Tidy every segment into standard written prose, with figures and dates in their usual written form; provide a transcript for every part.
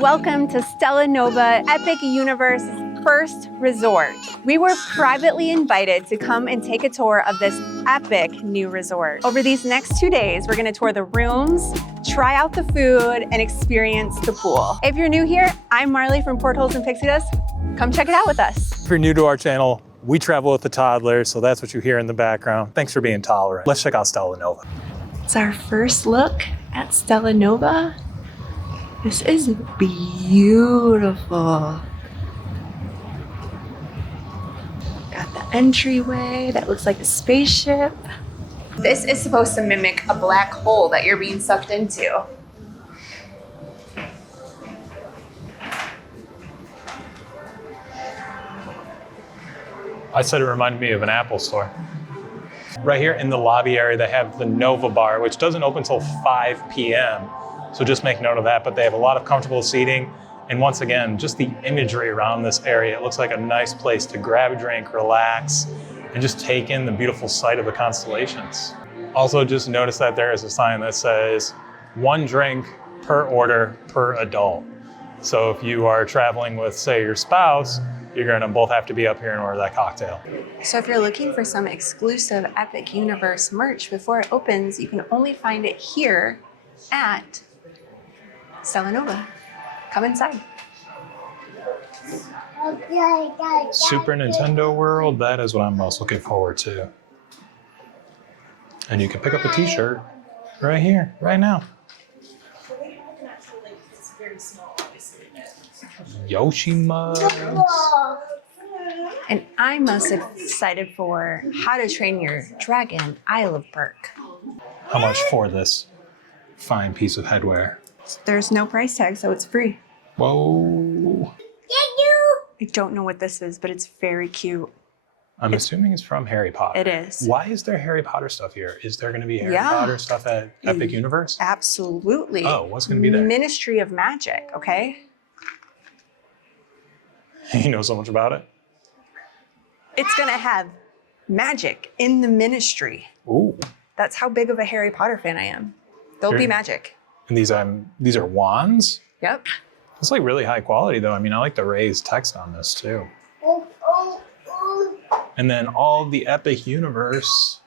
Welcome to Stella Nova Epic Universe's first resort. We were privately invited to come and take a tour of this epic new resort. Over these next 2 days, we're gonna tour the rooms, try out the food, and experience the pool. If you're new here, I'm Marley from Portholes and Pixie Dust. Come check it out with us. If you're new to our channel, we travel with the toddlers, so that's what you hear in the background. Thanks for being tolerant. Let's check out Stella Nova. It's our first look at Stella Nova. This is beautiful. Got the entryway that looks like a spaceship. This is supposed to mimic a black hole that you're being sucked into. I said it reminded me of an Apple store. Right here in the lobby area, they have the Nova Bar, which doesn't open until 5 p.m. So just make note of that, but they have a lot of comfortable seating. And once again, just the imagery around this area, it looks like a nice place to grab a drink, relax, and just take in the beautiful sight of the constellations. Also, just notice that there is a sign that says 1 drink per order per adult. So if you are traveling with, say, your spouse, you're gonna both have to be up here and order that cocktail. So if you're looking for some exclusive Epic Universe merch before it opens, you can only find it here at Stella Nova. Come inside. Super Nintendo World, that is what I'm most looking forward to. And you can pick up a t-shirt right here, right now. Yoshi mugs. And I'm most excited for How to Train Your Dragon Isle of Berk. How much for this fine piece of headwear? There's no price tag, so it's free. Whoa. I don't know what this is, but it's very cute. I'm assuming it's from Harry Potter. It is. Why is there Harry Potter stuff here? Is there going to be Harry Potter stuff at Epic Universe? Absolutely. Oh, what's going to be there? Ministry of Magic, okay? You know so much about it? It's going to have magic in the ministry. Ooh. That's how big of a Harry Potter fan I am. There'll be magic. And these are wands? Yep. It's like really high quality though. I mean, I like the raised text on this too. And then all of the Epic Universe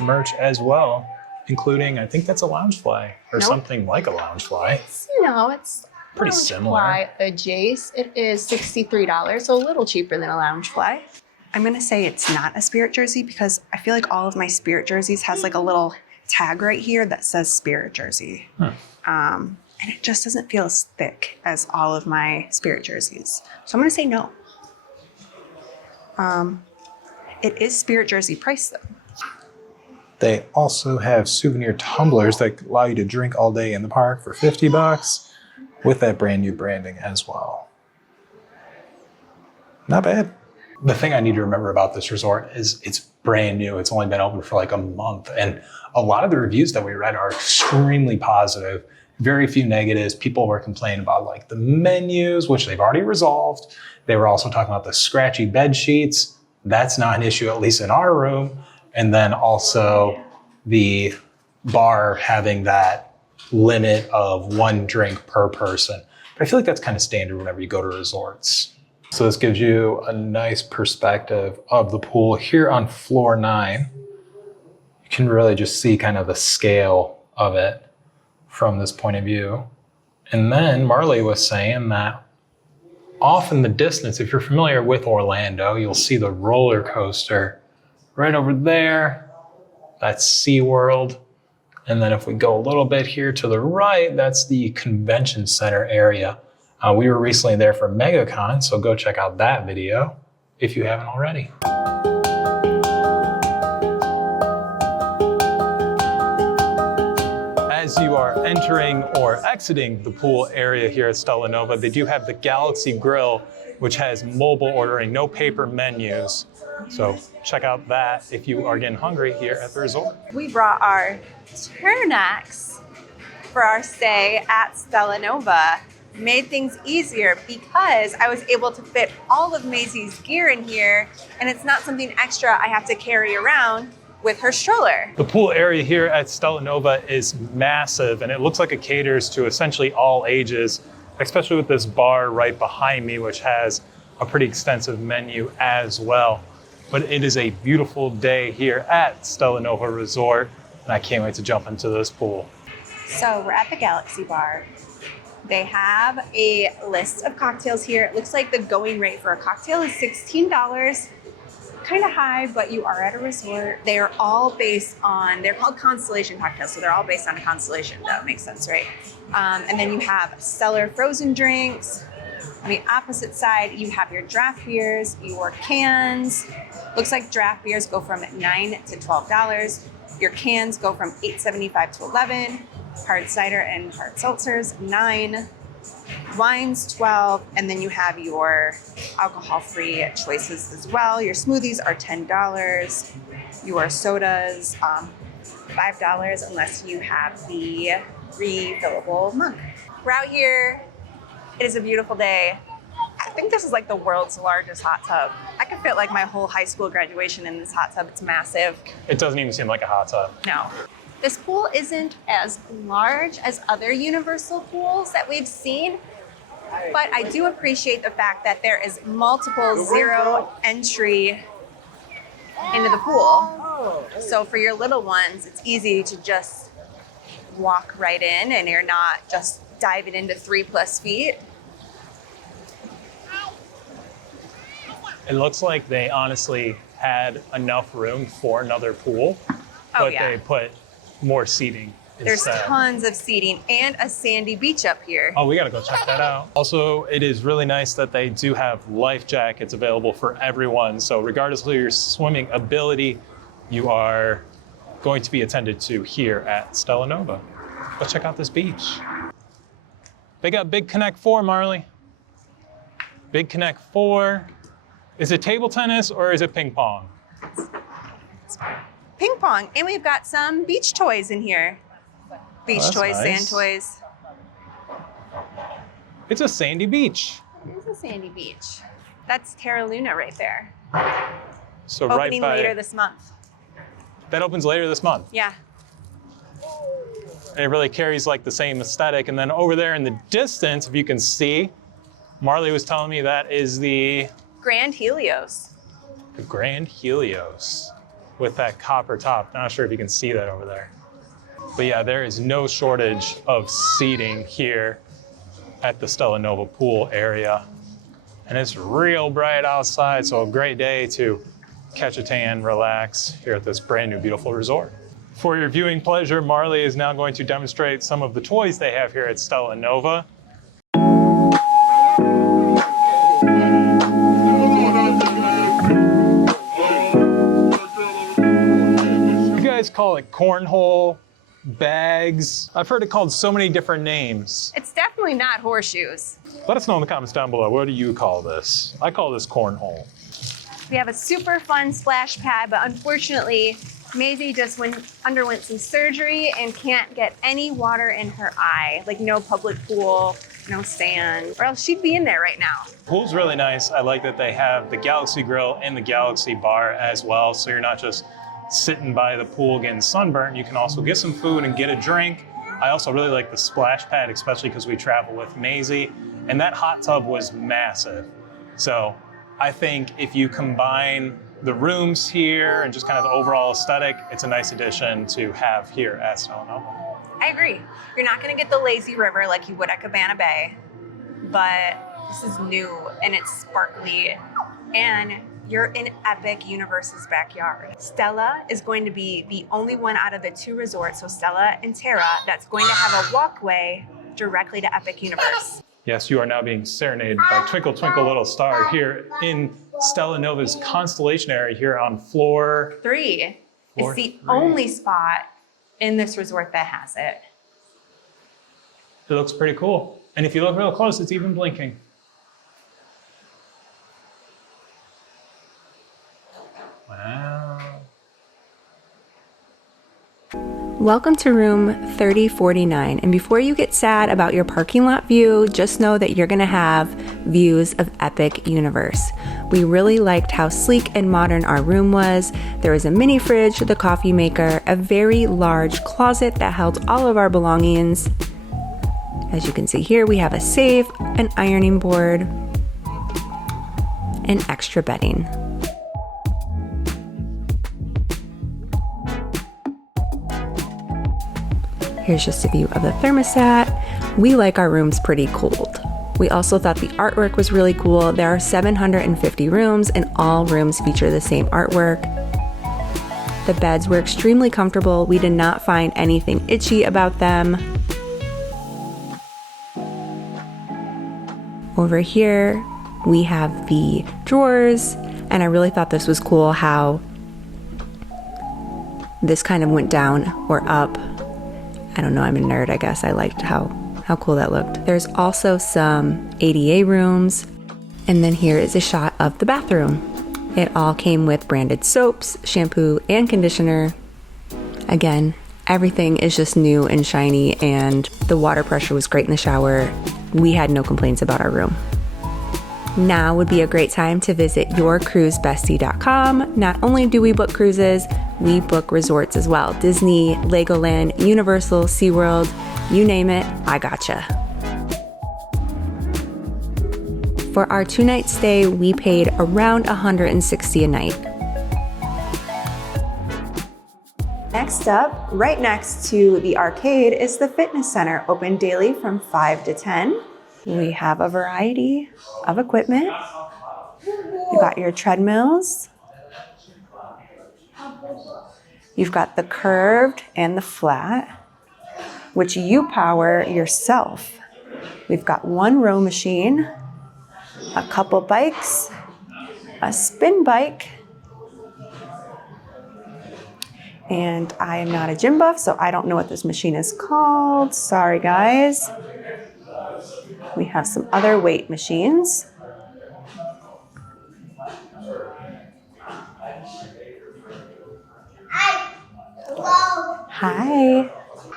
merch as well, including, I think that's a Loungefly or something like a Loungefly. No, it's pretty similar. Loungefly adjacent. It is $63, so a little cheaper than a Loungefly. I'm gonna say it's not a Spirit jersey because I feel like all of my Spirit jerseys has like a little tag right here that says Spirit jersey. And it just doesn't feel as thick as all of my Spirit jerseys. So I'm gonna say no. It is Spirit jersey price though. They also have souvenir tumblers that allow you to drink all day in the park for $50 with that brand new branding as well. Not bad. The thing I need to remember about this resort is it's brand new. It's only been open for like a month. And a lot of the reviews that we read are extremely positive. Very few negatives. People were complaining about like the menus, which they've already resolved. They were also talking about the scratchy bed sheets. That's not an issue, at least in our room. And then also the bar having that limit of 1 drink per person. But I feel like that's kind of standard whenever you go to resorts. So this gives you a nice perspective of the pool here on floor 9. You can really just see kind of the scale of it from this point of view. And then Marley was saying that off in the distance, if you're familiar with Orlando, you'll see the roller coaster right over there. That's SeaWorld. And then if we go a little bit here to the right, that's the convention center area. We were recently there for MegaCon, so go check out that video if you haven't already. As you are entering or exiting the pool area here at Stella Nova, they do have the Galaxy Grill, which has mobile ordering, no paper menus. So check out that if you are getting hungry here at the resort. We brought our turnips for our stay at Stella Nova. Made things easier because I was able to fit all of Maisie's gear in here, and it's not something extra I have to carry around with her stroller. The pool area here at Stella Nova is massive, and it looks like it caters to essentially all ages. especially with this bar right behind me, which has a pretty extensive menu as well. But it is a beautiful day here at Stella Nova Resort, and I can't wait to jump into this pool. So we're at the Galaxy Bar. They have a list of cocktails here. It looks like the going rate for a cocktail is $16. Kind of high, but you are at a resort. They are all based on, they're called Constellation cocktails, so they're all based on a constellation. That makes sense, right? And then you have Stellar frozen drinks. On the opposite side, you have your draft beers, your cans. Looks like draft beers go from $9 to $12. Your cans go from $8.75 to $11. Hard cider and hard seltzers, $9. Wines, $12. And then you have your alcohol-free choices as well. Your smoothies are $10. Your sodas, $5, unless you have the refillable mug. We're out here. It is a beautiful day. I think this is like the world's largest hot tub. I could fit like my whole high school graduation in this hot tub. It's massive. It doesn't even seem like a hot tub. No. This pool isn't as large as other universal pools that we've seen, but I do appreciate the fact that there is multiple zero entry into the pool. So for your little ones, it's easy to just walk right in and you're not just diving into 3+ feet. It looks like they honestly had enough room for another pool, but they put more seating There's instead. tons of seating and a sandy beach up here. Oh, we gotta go check that out. Also, it is really nice that they do have life jackets available for everyone. So regardless of your swimming ability, you are going to be attended to here at Stella Nova. Let's check out this beach. They got Big Connect 4, Marley. Big Connect 4. Is it table tennis or is it ping pong? Ping pong, and we've got some beach toys in here. Beach toys, nice. sand toys. It's a sandy beach. It is a sandy beach. That's Terra Luna right there. So Opening right by, later this month. that opens later this month. Yeah. And it really carries like the same aesthetic. And then over there in the distance, if you can see, Marley was telling me that is the Grand Helios. Grand Helios with that copper top. Not sure if you can see that over there. But yeah, there is no shortage of seating here at the Stella Nova pool area. And it's real bright outside, so a great day to catch a tan, relax here at this brand new beautiful resort. For your viewing pleasure, Marley is now going to demonstrate some of the toys they have here at Stella Nova. You guys call it cornhole, bags. I've heard it called so many different names. It's definitely not horseshoes. Let us know in the comments down below. What do you call this? I call this cornhole. We have a super fun splash pad, but unfortunately, Maisie just underwent some surgery and can't get any water in her eye. Like no public pool, no sand, or else she'd be in there right now. Pool's really nice. I like that they have the Galaxy Grill and the Galaxy Bar as well, so you're not just sitting by the pool getting sunburnt. You can also get some food and get a drink. I also really like the splash pad, especially because we travel with Maisie, and that hot tub was massive. So I think if you combine the rooms here and just kind of the overall aesthetic, it's a nice addition to have here at Stella Nova. I agree. You're not gonna get the lazy river like you would at Cabana Bay, but this is new and it's sparkly and you're in Epic Universe's backyard. Stella is going to be the only one out of the 2 resorts, so Stella and Terra, that's going to have a walkway directly to Epic Universe. Yes, you are now being serenaded by Twinkle Twinkle Little Star here in Stella Nova's Constellation area here on floor 3 Floor is the 3. only spot in this resort that has it. It looks pretty cool. And if you look real close, it's even blinking. Wow. Welcome to room 3049, and before you get sad about your parking lot view, just know that you're gonna have views of Epic Universe. We really liked how sleek and modern our room was. There was a mini fridge, the coffee maker, a very large closet that held all of our belongings, As you can see here, we have a safe, an ironing board, and extra bedding. Here's just a view of the thermostat. We like our rooms pretty cold. We also thought the artwork was really cool. There are 750 rooms and all rooms feature the same artwork. The beds were extremely comfortable. We did not find anything itchy about them. Over here, we have the drawers, and I really thought this was cool how this kind of went down or up. I don't know, I'm a nerd, I guess. I liked how cool that looked. There's also some ADA rooms, and then here is a shot of the bathroom. It all came with branded soaps, shampoo, and conditioner. Again, everything is just new and shiny, and the water pressure was great in the shower. We had no complaints about our room. Now would be a great time to visit yourcruisebestie.com. Not only do we book cruises, we book resorts as well. Disney, Legoland, Universal, SeaWorld, you name it, I gotcha. For our 2-night stay, we paid around $160 a night. Next up, right next to the arcade, is the fitness center, open daily from 5 to 10. We have a variety of equipment. You got your treadmills. You've got the curved and the flat, which you power yourself. We've got one row machine, a couple bikes, a spin bike, and I am not a gym buff, so I don't know what this machine is called. Sorry, guys. We have some other weight machines. Hi.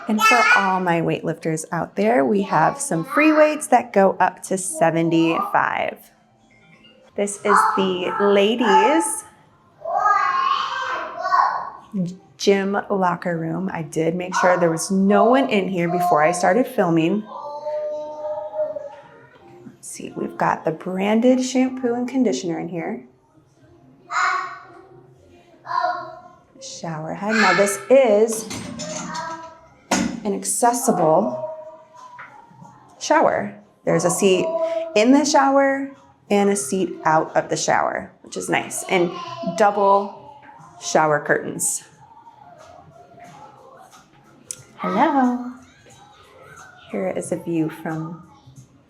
And for all my weightlifters out there, we have some free weights that go up to 75. This is the ladies' gym locker room. I did make sure there was no one in here before I started filming. Let's see, we've got the branded shampoo and conditioner in here. Shower head. Now this is an accessible shower. There's a seat in the shower and a seat out of the shower, which is nice. And double shower curtains. Hello. Here is a view from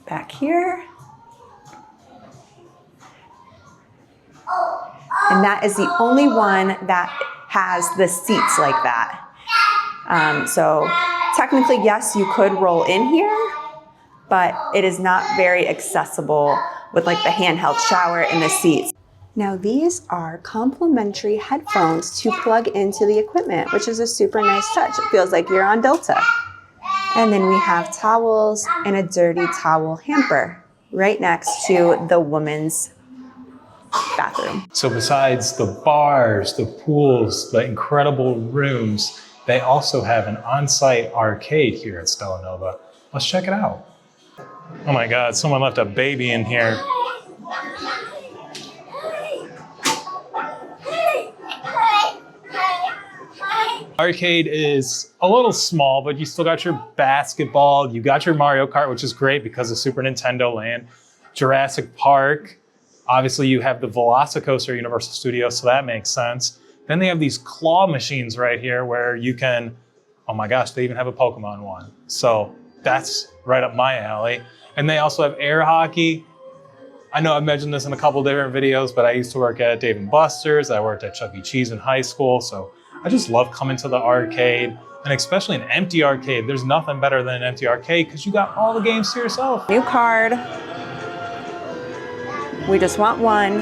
back here. And that is the only one that has the seats like that. So technically, yes, you could roll in here, but it is not very accessible with like the handheld shower and the seats. Now these are complimentary headphones to plug into the equipment, which is a super nice touch. It feels like you're on Delta. And then we have towels and a dirty towel hamper right next to the woman's bathroom. So besides the bars, the pools, the incredible rooms, they also have an on-site arcade here at Stella Nova. Let's check it out. Oh my God, someone left a baby in here. Arcade is a little small, but you still got your basketball, you got your Mario Kart, which is great because of Super Nintendo Land, Jurassic Park. Obviously you have the Velocicoaster Universal Studios, so that makes sense. Then they have these claw machines right here where you can, oh my gosh, they even have a Pokemon one. So that's right up my alley. And they also have air hockey. I know I've mentioned this in a couple different videos, but I used to work at Dave & Buster's. I worked at Chuck E. Cheese in high school. So I just love coming to the arcade, and especially an empty arcade. There's nothing better than an empty arcade because you got all the games to yourself. New card. We just want one.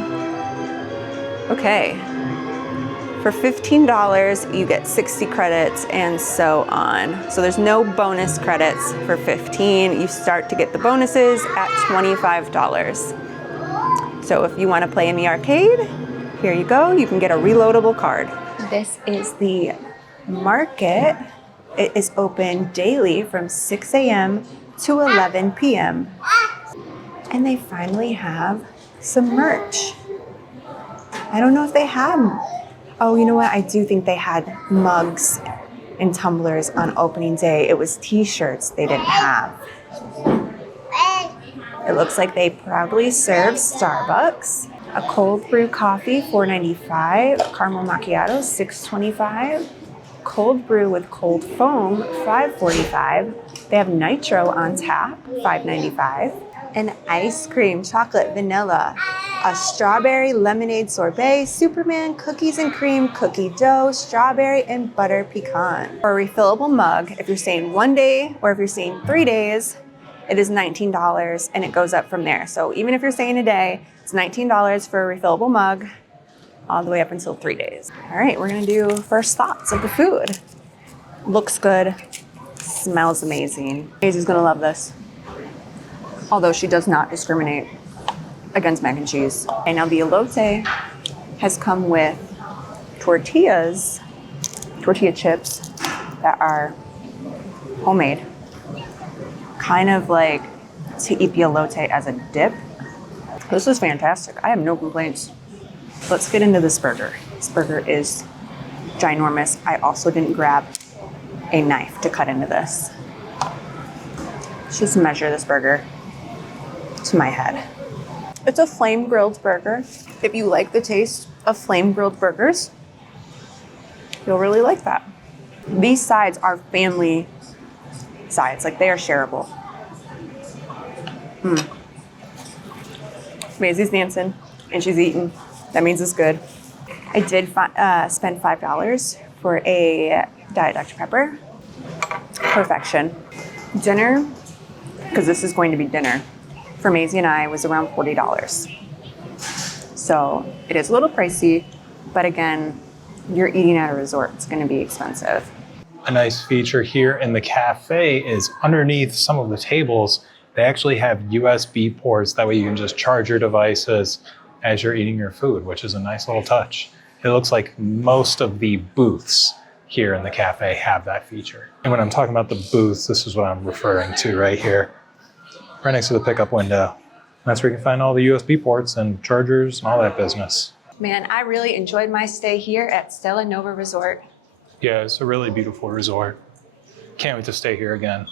Okay. For $15, you get 60 credits and so on. So there's no bonus credits for 15. You start to get the bonuses at $25. So if you want to play in the arcade, here you go. You can get a reloadable card. This is the market. It is open daily from 6 a.m. to 11 p.m. And they finally have some merch. I don't know if they had, oh, you know what? I do think they had mugs and tumblers on opening day. It was t-shirts they didn't have. It looks like they proudly serve Starbucks. A cold brew coffee, $4.95. Caramel macchiato, $6.25. Cold brew with cold foam, $5.45. They have nitro on tap, $5.95. And ice cream, chocolate, vanilla. A strawberry lemonade sorbet, Superman cookies and cream, cookie dough, strawberry and butter pecan. For a refillable mug, if you're staying 1 day or if you're staying 3 days, it is $19 and it goes up from there. So even if you're staying a day, it's $19 for a refillable mug all the way up until 3 days. All right, we're gonna do first thoughts of the food. Looks good, smells amazing. Daisy's gonna love this. Although she does not discriminate against mac and cheese. And now the elote has come with tortilla chips that are homemade. Kind of like to eat the elote as a dip. This is fantastic. I have no complaints. Let's get into this burger. This burger is ginormous. I also didn't grab a knife to cut into this. Let's just measure this burger to my head. It's a flame grilled burger. If you like the taste of flame grilled burgers, you'll really like that. These sides are family sides, like they are shareable. Maisie's dancing and she's eating. That means it's good. I did spend $5 for a Diet Dr. Pepper. Perfection. Dinner, because this is going to be dinner, for Maisie and I was around $40. So it is a little pricey, but again, you're eating at a resort. It's going to be expensive. A nice feature here in the cafe is underneath some of the tables, they actually have USB ports. That way you can just charge your devices as you're eating your food, which is a nice little touch. It looks like most of the booths here in the cafe have that feature. And when I'm talking about the booths, this is what I'm referring to right here. Right next to the pickup window. That's where you can find all the USB ports and chargers and all that business. Man, I really enjoyed my stay here at Stella Nova Resort. Yeah, it's a really beautiful resort. Can't wait to stay here again.